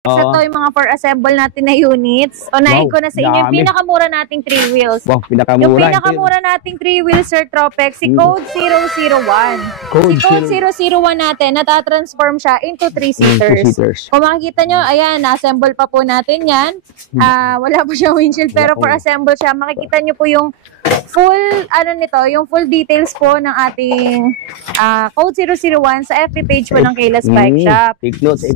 Sa to yung mga for assemble natin na units. Unahin ko na sa inyo yung pinakamura nating 3 wheels. Wow, pinakamura. Yung pinakamura nating 3 wheels, Sir Tropex, si Code 001. Si Code 001 natin, natatransform siya into 3-seaters. Kung makikita nyo, ayan, na-assemble pa po natin yan. Wala po siyang windshield, pero for assemble siya. Makikita nyo po yung full, yung full details po ng ating Code 001 sa FB page po ng Kayla's Bike Shop.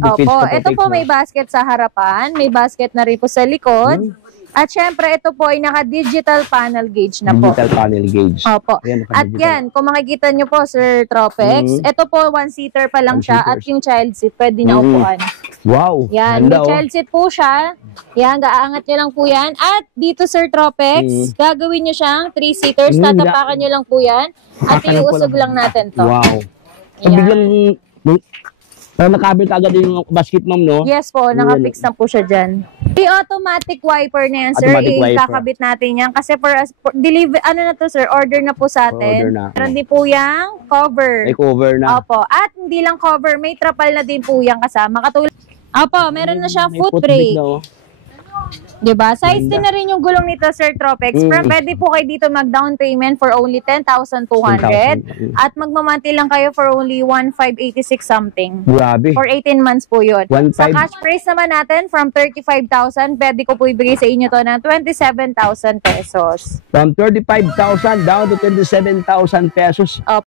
Opo, ito po may basket sa harapan, may basket na rin po sa likod. At syempre, ito po ay naka-digital panel gauge na po. Digital panel gauge. Opo. At yan, kung makikita nyo po, Sir Tropex, ito po, 1-seater pa lang siya at yung child seat, pwede na upuan. Wow. Yan, may child seat po siya. Yan, gaangat nyo lang po yan. At dito, Sir Tropex, gagawin nyo siyang 3-seaters, tatapakan nyo lang po yan. At iuusog lang natin to. Wow. So, biglang, nakabit agad yung basket, ma'am, no? Yes po, nakafix na po siya dyan. Yung automatic wiper na yan, sir, kakabit natin yan. Kasi for deliver, sir, order na po sa atin. Meron din po yung cover. May cover na. Opo. At hindi lang cover, may trapal na din po yan kasama. Katulad, opo, meron na siyang foot brake. Diba? Size din na rin yung gulong nito, Sir Tropex. Pwede po kayo dito mag-down payment for only 10,200 at magmamanti lang kayo for only 1,586 something. Grabe. For 18 months po yun. Sa cash price naman natin, from 35,000, pwede ko po ibigay sa inyo to ng 27,000 pesos. From 35,000 down to 27,000 pesos.